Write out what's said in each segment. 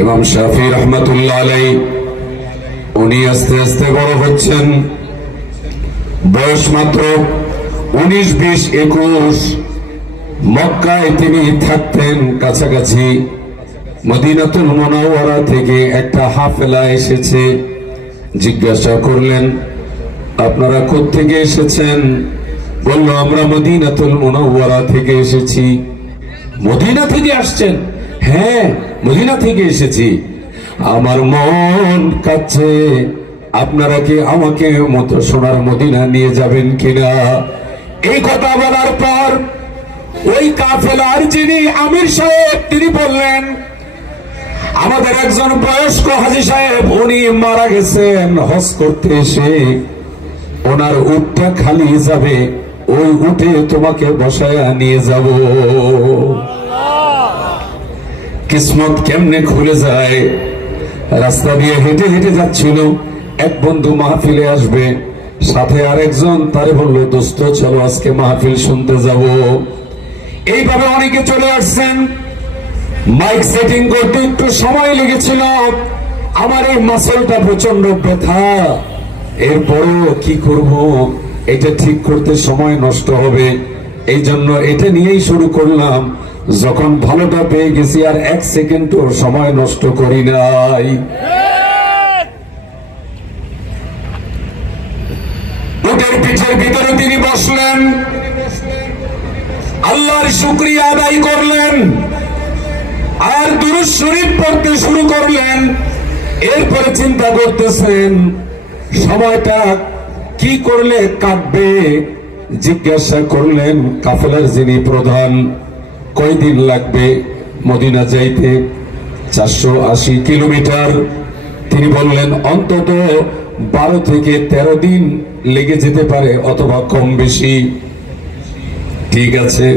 ইমাম শাফি রহমাতুল্লাহ আলাইহি উনি আস্তে আস্তে বড় হচ্ছেন, বয়স মাত্র 19, 20, 21। মক্কায় তিনি থাকতেন কাছাকাছি। মদিনাতুল মুনাওয়ারা থেকে একটা হাফেলা এসেছে। জিজ্ঞাসা করলেন, আপনারা কোত্থেকে এসেছেন? বলল, আমরা মদিনাতুল মুনাওয়ারা থেকে এসেছি। মদিনা থেকে আসছেন? হ্যাঁ, মদিনা থেকে এসেছি। আমার মন কাঁদছে, আপনারা কি আমাকে মতো সোনার মদিনা নিয়ে যাবেন কিনা? এই কথা বলার পর ওই কাফেলার যিনি আমির সাহেব তিনি বললেন, আমাদের একজন বয়স্ক হাজী সাহেব উনি মারা গেছেন হজ করতে এসে, ওনার উটটা খালি যাবে, ওই উঠে তোমাকে বসায়া নিয়ে যাব। কিসমত কেমনে খুলে যায়। রাস্তা দিয়ে হেঁটে হেঁটে যাচ্ছিল, এক বন্ধু মাহফিলে আসবে, সাথে আরেকজন তারে বলল, দোস্ত চলো আজকে মাহফিল শুনতে যাব। এইভাবে অনেকে চলে আসছেন। মাইক সেটিং করতে একটু সময় লেগেছিল। আমার এই মাসলটা প্রচন্ড ব্যথা, এরপরও কি করব, এটা ঠিক করতে সময় নষ্ট হবে, এই জন্য এটা নিয়েই শুরু করলাম। যখন ভালোটা পেয়ে গেছি আর 1 সেকেন্ডও সময় নষ্ট করি নাই। উটের পিঠের ভিতরে তিনি বসলেন, আল্লাহর শুকরিয়া আদায় করলেন আর দুরূদ শরীফ পড়তে শুরু করলেন। এরপরে চিন্তা করতেছেন সময়টা কি করলে কাটবে। জিজ্ঞাসা করলেন কাফেলার যিনি প্রধান, কয়দিন লাগবে মদিনা যাইতে? 480 কিলোমিটার। তিনি বললেন অন্তত 12 থেকে 13 দিন লেগে যেতে পারে, অথবা কম বেশি। ঠিক আছে,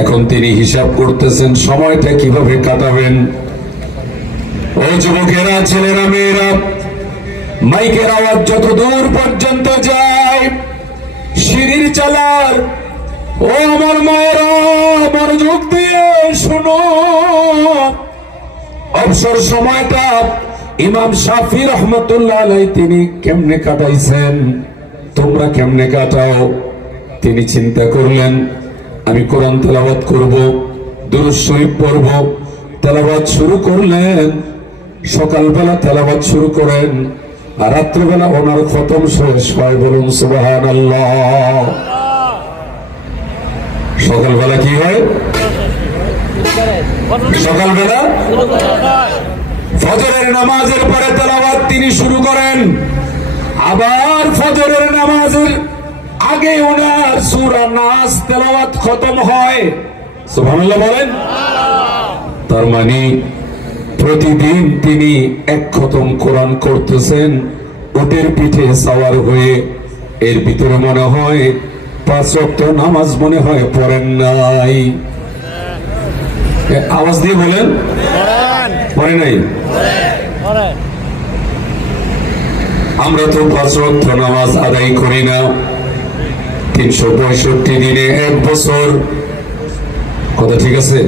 এখন তিনি হিসাব করতেছেন সময়টা কিভাবে কাটাবেন। ও যুবকেরা, ছেলেরা, মেয়েরা, মাইকের আওয়াজ যত দূর পর্যন্ত যায়, সিঁড়ির চালার ও আমার মায়েরা মনোযোগ দিয়ে শোনো। অবসর সময়টা ইমাম শাফি রহমাতুল্লাহ আলাইহি তিনি কেমনে কাটাইছেন, তোমরা কেমনে কাটাও? তিনি চিন্তা করলেন, আমি কোরআন তেলাওয়াত করব, দুরূদ শরীফ পড়ব। তেলাওয়াত শুরু করলেন, সকালবেলা তেলাওয়াত শুরু করেন, আর রাত্রেবেলা ওনার খতম শেষ হয়। বলুন সুবহানাল্লাহ। সকালবেলা কি হয়? সকালবেলা ফজরের নামাজের পরে তেলাওয়াত তিনি শুরু করেন। আবার ফজরের নামাজের আগে ওনার সূরা নাস তেলাওয়াত খতম হয়। সুবহানাল্লাহ বলেন। তার মানে প্রতিদিন তিনি 1 খতম কোরআন করতেছেন উটের পিঠে সাওয়ার হয়ে। এর ভিতরে মনে হয় 5 ওয়াক্ত নামাজ মনে হয় পড়েন নাই। আওয়াজ দিয়ে বলেন, পড়ে নাই? আমরা তো 5 ওয়াক্ত নামাজ আদায় করি না। 365 দিনে 1 বছর, কথা ঠিক আছে?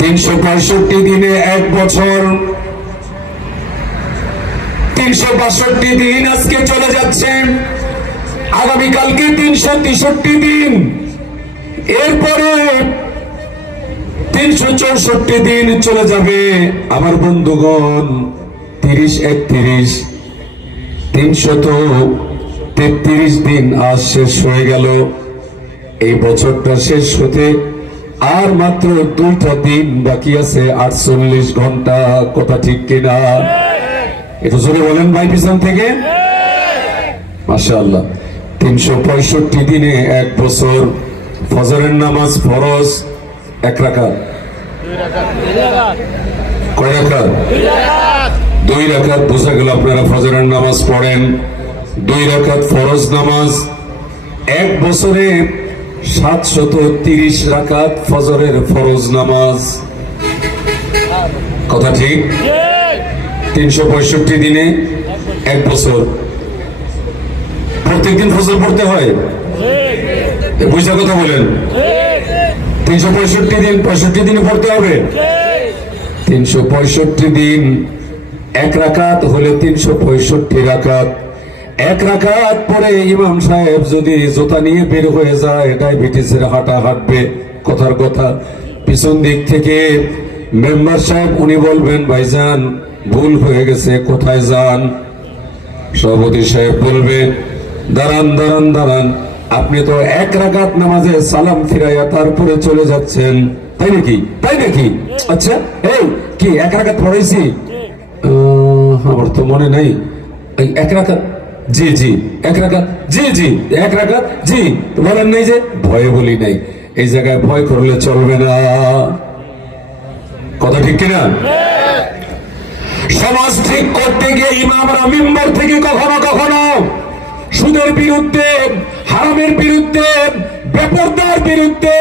365 দিনে 1 বছর, 362 দিন আজকে চলে যাচ্ছে, আগামীকালকে 363 দিন, এরপরে 364 দিন চলে যাবে। আমার বন্ধুগণ, 30, 31, 333 দিন আজ শেষ হয়ে গেল। এই বছরটা শেষ হতে আর মাত্র 2টা দিন বাকি আছে, 48 ঘন্টা। কথা ঠিক কিনা? এটা জোরে বলেন ভাই পিছন থেকে। মাশাআল্লাহ। 365 দিনে 1 বছর। ফজরের নামাজ ফরজ 1 রাকাত, কয় রাকাত? 2 রাকাত। বোঝা গেল আপনারা ফজরের নামাজ পড়েন। 2 রাকাত ফরজ নামাজ। 1 বছরে 730 রাকাত ফজরের ফরজ নামাজ। কথা ঠিক? 365 দিনে 1 বছর। প্রত্যেকদিন ফজর পড়তে হয়? বুঝা কথা বলেন। 365 দিন 65 দিনে পড়তে হবে। 365 দিন, এক রাকাত হলে 365 রাকাত। এক রাকাত পরে ইমাম সাহেব যদি জুতা নিয়ে বের হয়ে যায়, ডায়াবেটিসের হাঁটা হাঁটবে। কথার কথা, পিছন দিক থেকে মেম্বার সাহেব উনি বলবেন, ভাইজান ভুল হয়ে গেছে, কোথায় যান? সভাপতি সাহেব বলবেন, দাঁড়ান দাঁড়ান দাঁড়ান, আপনি তো এক রাকাত নামাজে সালাম ফিরাইয়া তারপরে চলে যাচ্ছেন, তাই নাকি? তাই নাকি? আচ্ছা, এই কি এক রাকাত পড়াইছি? আমার তো মনে নাই। এক রাকাত? জি জি এক রাকাত। জি জি এক রাকাত। জি বলেন নাই যে? ভয়ে বলি নাই। এই জায়গায় ভয় করলে চলবে না, কথা ঠিক কিনা? সমাজ ঠিক করতে গিয়ে ইমামরা মিম্বর থেকে কখনো কখনো সুদের বিরুদ্ধে, হারামের বিরুদ্ধে, বেপরদার বিরুদ্ধে,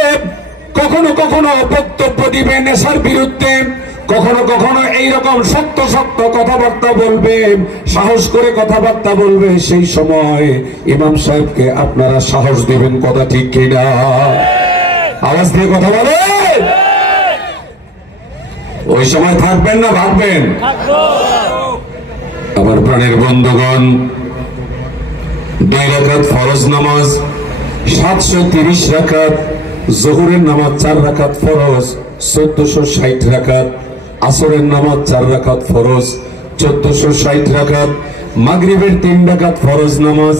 কখনো কখনো বক্তব্য দিবে নেশার বিরুদ্ধে, কখনো কখনো এইরকম শক্ত শক্ত কথাবার্তা বলবে, সাহস করে কথাবার্তা বলবে। সেই সময় ইমাম সাহেবকে আপনারা সাহস দিবেন, কথা ঠিক কিনা? আওয়াজ দিয়ে কথা বলেন। ওই সময় থাকবেন না ভাববেন? আমার প্রাণের বন্ধুগণ, 2 রাকাত ফরজ নামাজ, 730 রাকাত। জোহরের নামাজ 4 রাকাত ফরজ, 1460 রাকাত। আসরের নামাজ 4 রাকাত ফরজ, 1460 রাকাত। মাগরিবের 3 রাকাত ফরজ নামাজ,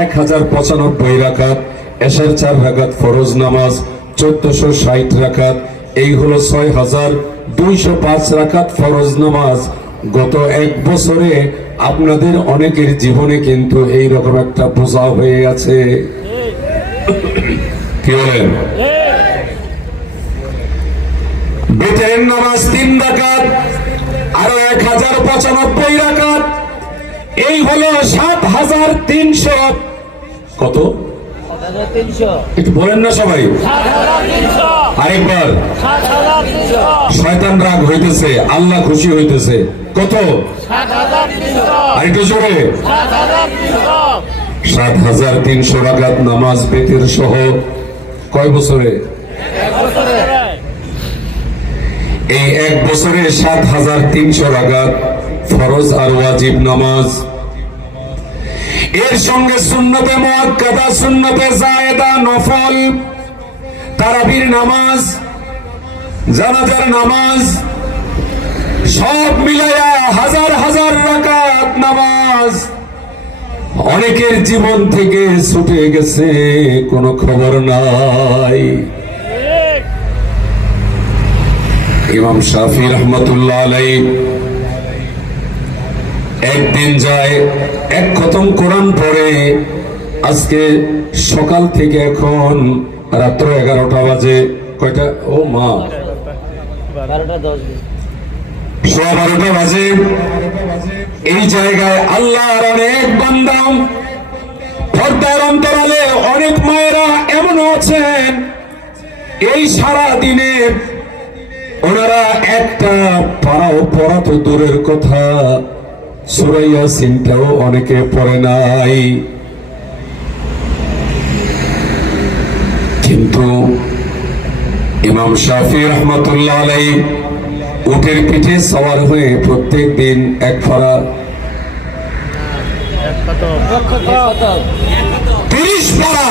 1095 রাকাত। এশার 4 রাকাত ফরজ নামাজ, 1460 রাকাত। এই হলো 6205 রাকাত ফরজ নামাজ। গত 1 বছরে আপনাদের অনেকের জীবনে কিন্তু এইরকম একটা বোঝা হয়ে আছে। কি বলেন? বেতের নামাজ 3 রাকাত, আরো 1095 রাকাত। এই হলো 7300। কত? একটু বলেন না সবাই, আরেকবার। শয়তান রাগ হইতেছে, আল্লাহ খুশি হইতেছে। কত? আরেকটু জোরে। 7300 রাকাত নামাজ বেতের সহ। কয় বছরে? এই 1 বছরে 7300 রাকাত ফরজ আর ওয়াজিব নামাজ। এর সঙ্গে সুন্নতে মুআক্কাদা, সুন্নতে জায়েদা, নফল, তারাবির নামাজ, জানাজার নামাজ, সব মিলায়া হাজার হাজার রাকাত নামাজ। অনেকের জীবন থেকে ছুটে গেছে, কোনো খবর নাই। ইমাম শাফি রহমতুল্লাহ আলাইহি একদিন যায়, 1 খতম কোরআন পড়ে। আজকে সকাল থেকে এখন রাত্র 11টা বাজে। কয়টা? ও মা, 12:15 বাজে। এই জায়গায় আল্লাহর অনেক বান্দা, পর্দার অন্তরালে অনেক মায়েরা এমন আছেন, এই সারা দিনে ওনারা একটা পারাও পড়া তো দূরের কথা, সূরা ইয়াসিনটাও অনেকে পড়ে নাই। কিন্তু ইমাম শাফি রহমতুল্লাহ আলাইহি উটের পিঠে সওয়ার হয়ে প্রত্যেক দিন 1 পারা 30 পারা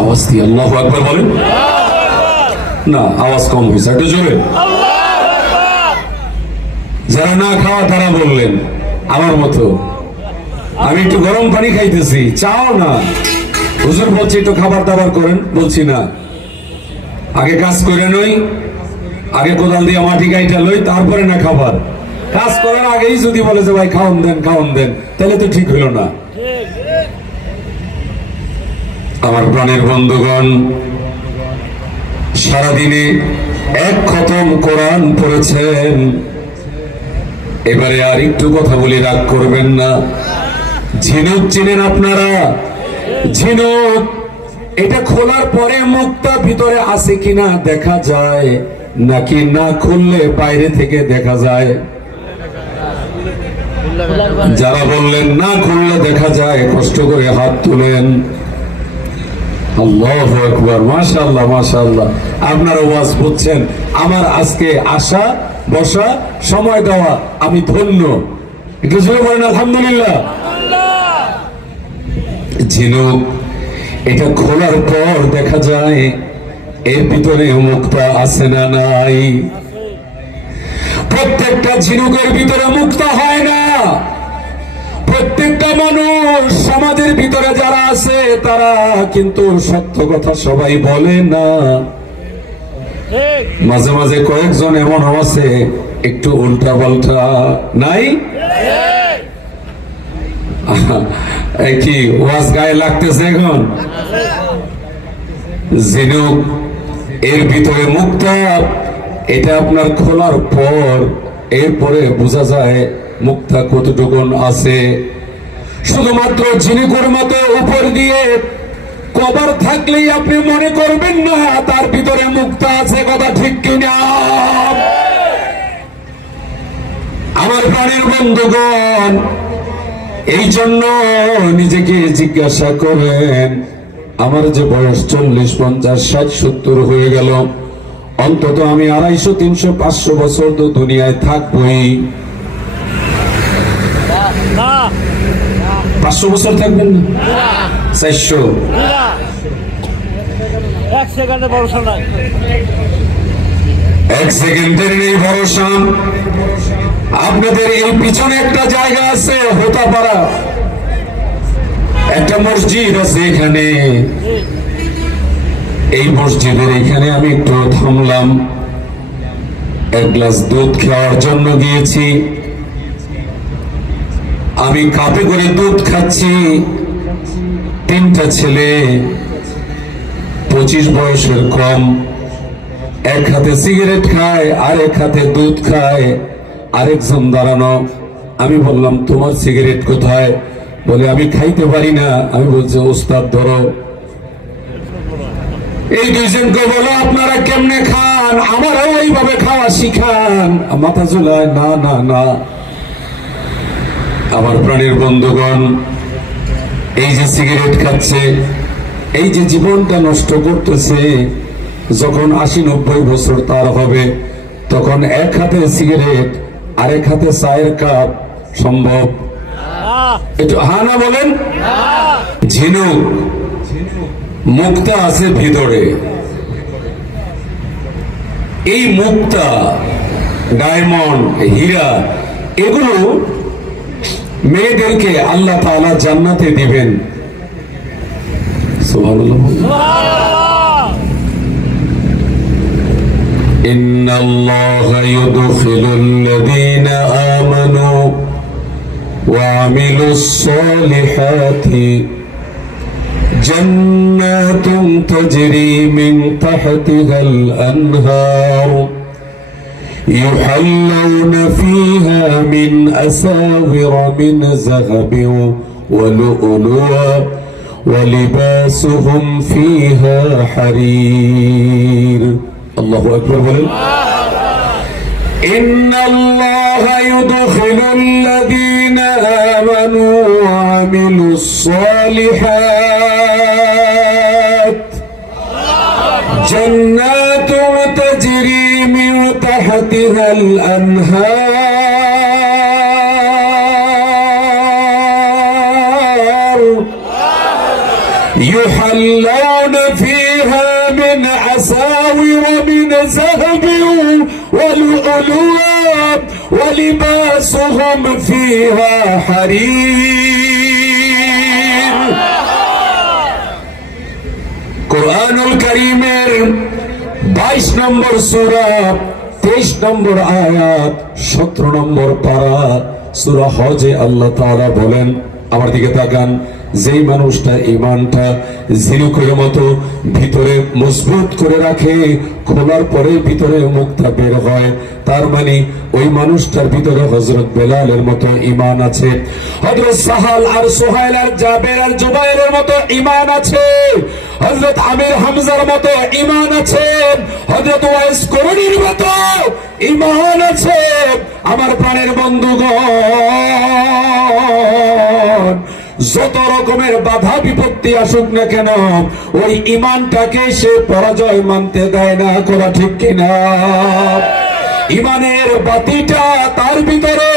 আওয়াজ দিয়ে আল্লাহু আকবার বলেন না, আওয়াজ কম হয়েছে, একটু জোরে। যারা না খাওয়া তারা বললেন আমার মতো, আমি একটু গরম পানি খাইতেছি, চাও না? হুজুর বলছি একটু খাবার দাবার করেন, বলছি না, আগে কাজ করে নই, আগে কোদাল দিয়ে মাটি গাইটা লই, তারপরে না খাবার। কাজ করার আগেই যদি বলে যে ভাই খাওয়ান দেন খাওয়ান দেন, তাহলে তো ঠিক হইল না। আমার প্রাণের বন্ধুগণ, সারাদিনে 1 খতম কোরআন পড়েছেন। এবারে আর একটু কথা বলি, রাগ করবেন না। ঝিনুক চিনেন আপনারা? ঝিনুক, এটা খোলার পরে মুখটা ভিতরে আছে কিনা দেখা যায়, নাকি না খুললে বাইরে থেকে দেখা যায়? যারা বললেন না খুললে দেখা যায়, কষ্ট করে হাত তুলেন। আল্লাহু আকবার, মাশাআল্লাহ মাশাআল্লাহ। আপনারা ওয়াজ বুঝছেন, আমার আজকে আসা বসা সময় দেওয়া আমি ধন্য। একটু জোরে বলেন আলহামদুলিল্লাহ। ঝিনুক এটা খোলার পর দেখা যায় এর ভিতরে মুক্তা আছে না নাই? প্রত্যেকটা ঝিনুকের ভিতরে মুক্তা হয় না। প্রত্যেকটা মানুষ সমাজের ভিতরে যারা আছে তারা কিন্তু সত্য কথা সবাই বলে না। মাঝে মাঝে কয়েকজন এমন আছে একটু উল্টা পাল্টা, নাই? কি ওয়াজ গায়ে লাগতেছে এখন? ঝিনুক এর ভিতরে মুক্তা, এটা আপনার খোলার পর এরপরে বোঝা যায় মুক্তা কতটুকু আছে। শুধুমাত্র ঝিনুকের মতো উপর দিয়ে কভার থাকলেই আপনি মনে করবেন না তার ভিতরে মুক্তা আছে, কথা ঠিক কিনা? আমার প্রাণের বন্ধুগণ, এই জন্য নিজেকে জিজ্ঞাসা করেন, আমার যে বয়স 40, 50, 60, 70 হয়ে গেল, অন্তত আমি 250, 300, 500 বছর তো দুনিয়ায় থাকবই। 500 বছর থাকবেন না? 400? এক সেকেন্ডের নেই ভরসা। আপনাদের এই পিছনে একটা জায়গা আছে হোতাপাড়া, একটা মসজিদ আছে এখানে। এই মসজিদের এখানে আমি একটু থামলাম, এক গ্লাস দুধ খাওয়ার জন্য গিয়েছি। আমি কাপে করে দুধ খাচ্ছি, 3টা ছেলে 25 বয়সের কম, এক হাতে সিগারেট খায় আর এক হাতে দুধ খায়, আরেকজন দাঁড়ানো। আমি বললাম তোমার সিগারেট কোথায়? বলে আমি খাইতে পারি না। আমি বলছি ওস্তাদ ধরো। এই দুইজনকে বলো আপনারা কেমনে খান, আমারও এইভাবে খাওয়া শিখান। মাথা ঝুলায়, না না না। আমার প্রাণের বন্ধুগণ, এই যে সিগারেট খাচ্ছে, এই যে জীবনটা নষ্ট করতেছে, যখন 80-90 বছর তার হবে, তখন এক হাতে সিগারেট আরেক হাতে চায়ের কাপ, সম্ভব? একটু হা না বলেন। ঝিনুক মুক্তা আছে ভিতরে, এই মুক্তা, ডায়মন্ড, হীরা, এগুলো মেয়েদেরকে আল্লাহ তাআলা জান্নাতে দিবেন। সুবহানাল্লাহ। ইন্নাল্লাহা ইউদখিলুল্লাযীনা আমানু ওয়া আমিলুস সালিহাতি জান্নাতুন তাজরি মিন তাহতিহাল আনহার يحلون فيها من أساور من ذهب ولؤلؤا ولباسهم فيها حرير. الله أكبر. إن الله يدخل الذين آمنوا وعملوا الصالحات جنات تجري من تحتها الأنهار يحلون فيها من أساور من ذهب ولؤلؤا ولباسهم فيها حرير. কুরআনুল কারীমের 22 নম্বর সূরা 23 নম্বর আয়াত 17 নম্বর পারা সূরা হজে আল্লাহ তাআলা বলেন, আমার দিকে তাকান, যেই মানুষটা ঈমানটা ঝিনুকের মতো ভিতরে মজবুত করে রাখে, খোলার পরে ভিতরে মুক্তা বের হয়, তার মানে ওই মানুষটার ভিতরে হযরত বেলালের মতো ঈমান আছে, হযরত সাহাল আর সুহাইল আর জাবের আর জুবাইরের মতো ঈমান আছে, হযরত আমির হামজার মতো ঈমান আছে, হযরত ওয়াইস করণীর মতো ঈমান আছে। আমার প্রাণের বন্ধুগণ, যত রকমের বাধা বিপত্তি আসুক না কেন ওই ঈমানটাকে সে পরাজয় মানতে দেয় না। কথা ঠিক কিনা? ঈমানের বাতিটা তার ভিতরে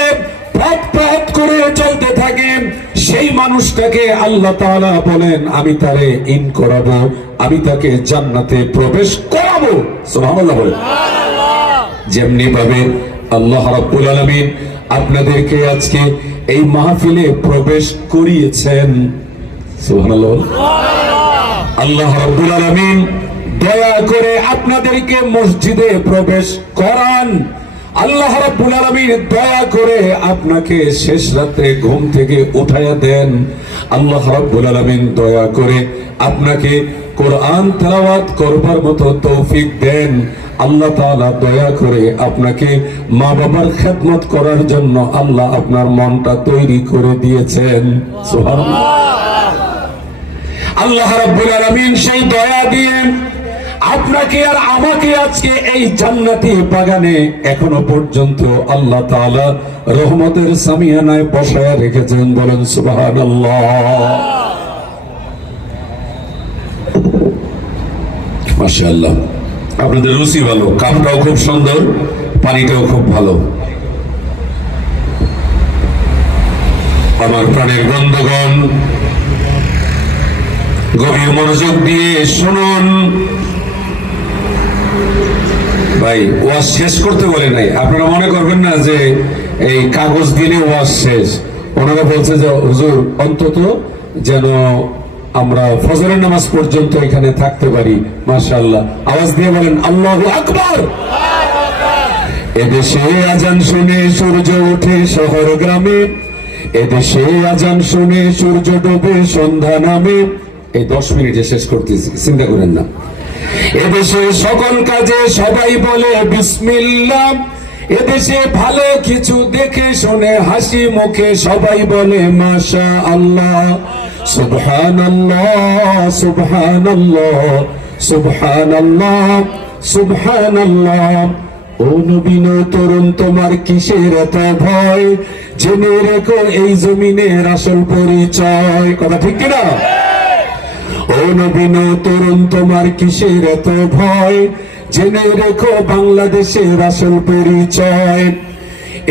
পথ পথ করে চলতে থাকে। সেই মানুষটাকে আল্লাহ তাআলা বলেন আমি তারে ইন করাবো, আমি তাকে জান্নাতে প্রবেশ করাবো। সুবহানাল্লাহ বলেন। যেমনি ভাবে আল্লাহ রাব্বুল আলামিন আপনাদেরকে আজকে এই মাহফিলে প্রবেশ করিয়েছেন। সুবহানাল্লাহ। আল্লাহ রাব্বুল আলামিন দয়া করে আপনাদেরকে মসজিদে প্রবেশ করান। আল্লাহ রাব্বুল আলামিন দয়া করে আপনাকে শেষ রাতে ঘুম থেকে উঠায়া দেন। আল্লাহ রাব্বুল আলামিন দয়া করে আপনাকে কোরআন তেলাওয়াত করবার মতো তৌফিক দেন। আল্লাহ তাআলা দয়া করে আপনাকে মা বাবার খেদমত করার জন্য আল্লাহ আপনার মনটা তৈরি করে দিয়েছেন। সুবহানাল্লাহ। আল্লাহ রাব্বুল আলামিন সেই দয়া দিয়ে আপনাকে আর আমাকে আজকে এই জান্নাতি বাগানে এখনো পর্যন্ত আল্লাহ তাআলা রহমতের সামিয়ানায় বসায়া রেখেছেন। বলেন সুবহানাল্লাহ। মাশাআল্লাহ। আপনাদের রুচি ভালো, কাপটাও খুব সুন্দর, পানিটাও খুব ভালো। আমার প্রাণের বন্ধুগণ, গভীর মনোযোগ দিয়ে শুনুন। ভাই ওয়াজ শেষ করতে বলে নাই, আপনারা মনে করবেন না যে এই কাগজ দিলে ওয়াজ শেষ। ওনারা বলছে যে হুজুর অন্তত যেন আমরা ফজরের নামাজ পর্যন্ত এখানে থাকতে পারি। মাশাআল্লাহ। আওয়াজ দিয়ে বলেন আল্লাহু আকবার। এদেশে আজান শুনে সূর্য ওঠে শহর গ্রামে, এদেশে আজান শুনে সূর্য ডোবে সন্ধ্যা নামে। এই 10 মিনিটে শেষ করতেছি, চিন্তা করেন না। এদেশে সকল কাজে সবাই বলে বিসমিল্লাহ, এদেশে ভালো কিছু দেখে শুনে হাসি মুখে সবাই বলে মাশাআল্লাহ। সুবহানাল্লাহ সুবহানাল্লাহ সুবহানাল্লাহ সুবহানাল্লাহ। ও নবীন তরুণ তোমার কিসের এত ভয়, জেনে রেখো এই জমিনের আসল পরিচয়। কথা ঠিক কিনা? ও নবীন তরুণ তোমার কিসের এত ভয়, জেনে রেখো বাংলাদেশের আসল পরিচয়।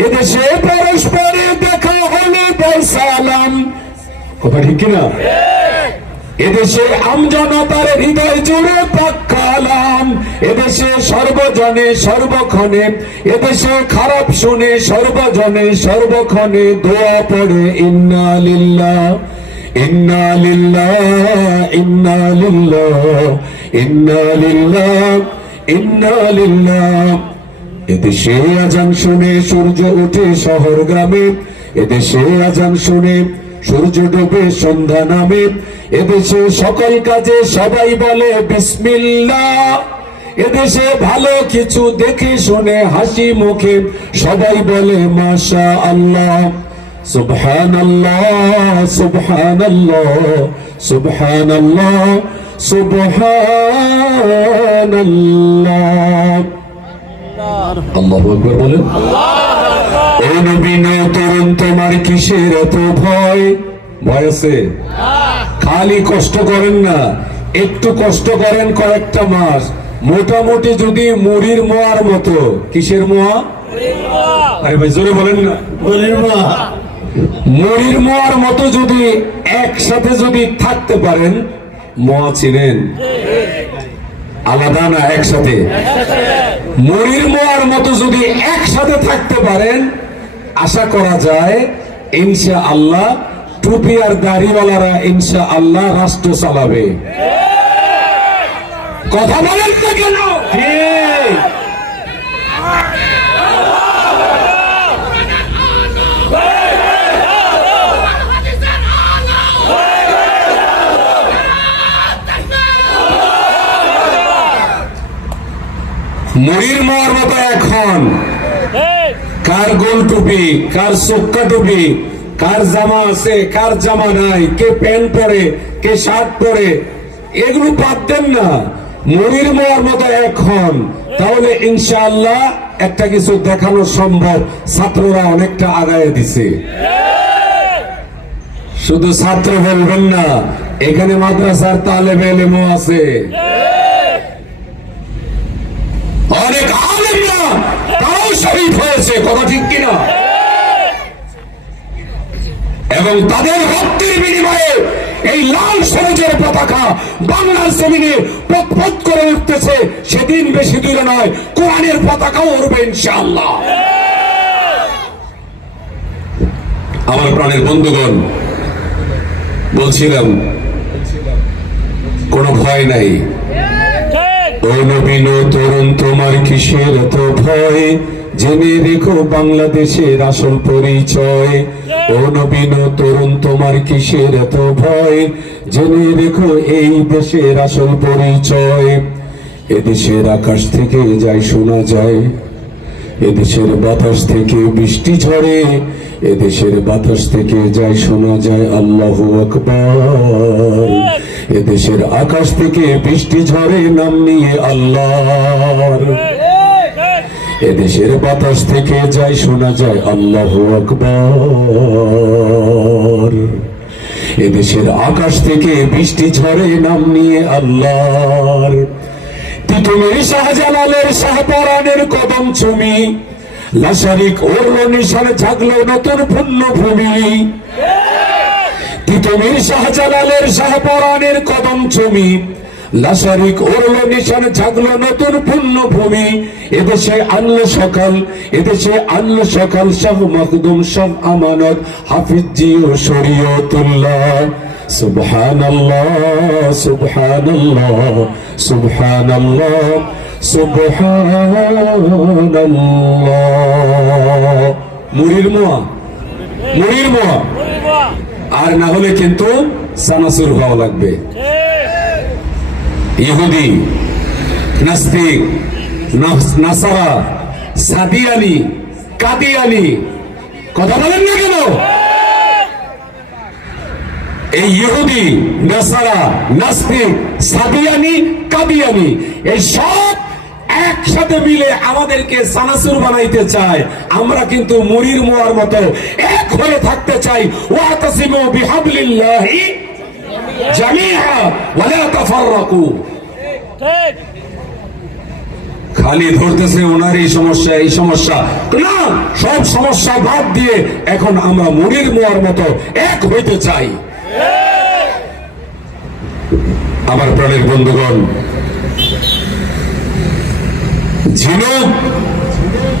এদেশে পরস্পরে দেখা হলে দেয় সালাম। কথা ঠিক কিনা? এদেশে আমজনতার হৃদয় জুড়ে পাক কালাম। এদেশে সর্বজনে সর্বক্ষণে, এদেশে খারাপ শুনে সর্বজনে সর্বক্ষণে দোয়া পড়ে ইন্না লিল্লাহ ইন্না লিল্লাহ ইন্না লিল্লাহ ইন্না লিল্লাহ ইন্না লিল্লাহ। এদেশে আজান শুনে সূর্য ওঠে শহর গ্রামে, এদেশে আজান শুনে সূর্য ডোবে সন্ধ্যা নামে। এদেশে সকল কাজে সবাই বলে বিসমিল্লাহ, এদেশে ভালো কিছু দেখে শুনে হাসি মুখে সবাই বলে মাশাআল্লাহ। সুবহানাল্লাহ সুবহানাল্লাহ সুবহানাল্লাহ সুবহানাল্লাহ। আল্লাহু আকবার বলেন। ও নবীন তরুণ তোমার কিসের এত ভয়? ভয় আছে? খালি কষ্ট করেন না, একটু কষ্ট করেন কয়েকটা মাস, মোটামুটি যদি মুড়ির মোয়ার মতো। কিসের মোয়া? আরে ভাই জোরে বলেন না। মুড়ির মোয়ার মতো যদি একসাথে যদি থাকতে পারেন, মোয়া চিনেন? আলাদা না, একসাথে। মুড়ির মোয়ার মতো যদি একসাথে থাকতে পারেন, আশা করা যায় ইনশাআল্লাহ টুপি আর দাড়িওয়ালারা ইনশাআল্লাহ রাষ্ট্র চালাবে। কথা বলেন না কেন? মুড়ির মোয়ার মতো এখন কার গোল টুপি, কার চোক্কা টুপি, কার জামা আছে, কার জামা নাই, কে প্যান্ট পরে, কে শার্ট পরে, এগুলো বাদ দেন না। মুড়ির মোয়ার মতো এখন, তাহলে ইনশাআল্লাহ একটা কিছু দেখানো সম্ভব। ছাত্ররা অনেকটা আগায় দিছে। শুধু ছাত্র বলবেন না, এখানে মাদ্রাসার তালেবে ইলমও আছে, অনেক আলেমরা তারাও শহীদ হয়েছে, কথা ঠিক কিনা? এবং তাদের রক্তের বিনিময়ে এই লাল সবুজের পতাকা বাংলার জমিনে পথ করে উঠতেছে। সেদিন বেশি দূরে নয়, কোরআনের পতাকাও উড়বে ইনশাআল্লাহ। আমার প্রাণের বন্ধুগণ, বলছিলাম কোনো ভয় নাই। ও নবীন তরুণ তোমার কিসের এত ভয়, জেনে রেখো বাংলাদেশের আসল পরিচয়। ও নবীন তরুণ তোমার কিসের এত ভয়, জেনে রেখো এই দেশের আসল পরিচয়। এদেশের আকাশ থেকে যায় শোনা যায়, এদেশের বাতাস থেকে বৃষ্টি ঝরে, এদেশের বাতাস থেকে যায় শোনা যায় আল্লাহু আকবার। এদেশের আকাশ থেকে বৃষ্টি ঝরে নাম নিয়ে আল্লাহর, এদেশের বাতাস থেকে যায় শোনা যায় আল্লাহু আকবার। এদেশের আকাশ থেকে বৃষ্টি ঝরে নাম নিয়ে আল্লাহর। তিতুমির শাহজালালের শাহপরানের কদম চুমি, লাশারিক ওরল নিশান জাগলো নতুন পুণ্যভূমি। তিতুমির শাহজালালের শাহপরানের কদম চুমি, লাশারিক ওরল নিশান জাগলো নতুন পুণ্যভূমি। এদেশে আনলো সকাল, এদেশে আনলো সকাল শাহ মখদুম শাহ আমানত হাফিজ জি ও শরীয়তুল্লাহ। সুবহানাল্লাহ সুবহানাল্লাহ সুবহানাল্লাহ সুবহানাল্লাহ। মুড়ির মোয়া, মুড়ির মোয়া, আর না হলে কিন্তু সানাসুর হওয়া লাগবে। ইহুদি, নাস্তিক, নাসারা, সাদিয়ানি, কাদিয়ানি, কথা বলেন না কেন? এই ইহুদি, নাসারা, নাস্তিক, সাদিয়ানি, কাদিয়ানি এই সব একসাথে মিলে আমাদেরকে সানাসুর বানাইতে চায়। আমরা কিন্তু মুড়ির মোয়ার মতো এক হয়ে থাকতে চাই। ওয়াতাসিমু বিহাবলিল্লাহি জামিআ ওয়ালা তাফাররাকু। খালি ধরতেছে ওনার এই সমস্যা, এই সমস্যা না, সব সমস্যা বাদ দিয়ে এখন আমরা মুড়ির মোয়ার মতো এক হইতে চাই। আমার প্রাণের বন্ধুগণ, ঝিনুক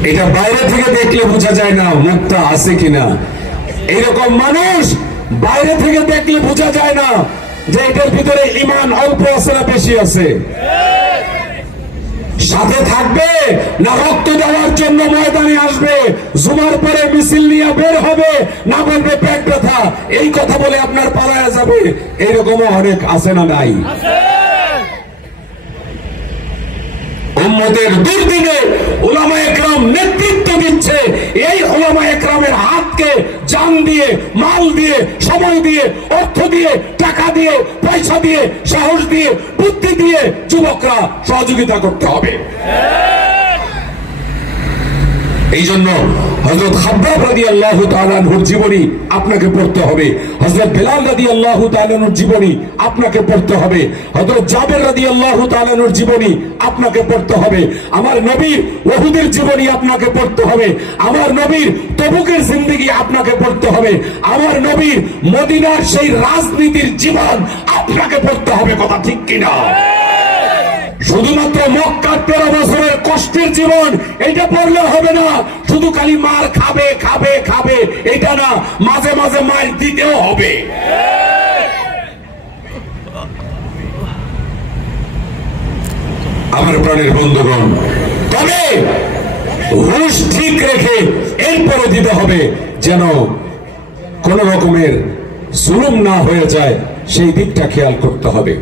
এটা বাইরে থেকে দেখলে বোঝা যায় না মুক্তা আছে কিনা। এইরকম মানুষ বাইরে থেকে দেখলে বোঝা যায় না যে এটার ভিতরে ঈমান অল্প আছে না বেশি আছে। সাথে থাকবে না রক্ত দেওয়ার জন্য ময়দানে আসবে, জুমার পরে মিছিল নিয়ে বের হবে, না বলবে পেট ব্যথা, এই কথা বলে আপনার পালায়া যাবে। এইরকমও অনেক আছে না নাই? উম্মতের দুর্দিনে উলামা একরাম নেতৃত্ব দিচ্ছে। এই উলামা একরামের হাতকে জান দিয়ে, মাল দিয়ে, সময় দিয়ে, অর্থ দিয়ে, টাকা দিয়ে, পয়সা দিয়ে, সাহস দিয়ে, বুদ্ধি দিয়ে যুবকরা সহযোগিতা করতে হবে। এই জন্য হযরত খাব্বাব রাদিয়াল্লাহু তাআলা আনহুর জীবনী আপনাকে পড়তে হবে, হযরত বেলাল রাদিয়াল্লাহু তাআলা আনহুর জীবনী আপনাকে পড়তে হবে, হযরত জাবের রাদিয়াল্লাহু তাআলা আনহুর জীবনী আপনাকে পড়তে হবে, আমার নবীর উহুদের জীবনী আপনাকে পড়তে হবে, আমার নবীর তবুকের জিন্দেগি আপনাকে পড়তে হবে, আমার নবীর মদিনার সেই রাজনীতির জীবন আপনাকে পড়তে হবে। কথা ঠিক কিনা? শুধুমাত্র মক্কার 13 বছরের কষ্টের জীবন এটা পড়লে হবে না। শুধু খালি মার খাবে খাবে খাবে এটা না, মাঝে মাঝে মার দিতেও হবে। আমার প্রাণের বন্ধুগণ, তবে হুঁশ ঠিক রেখে এরপরে দিতে হবে যেন কোন রকমের জুলুম না হয়ে যায়, সেই দিকটা খেয়াল করতে হবে।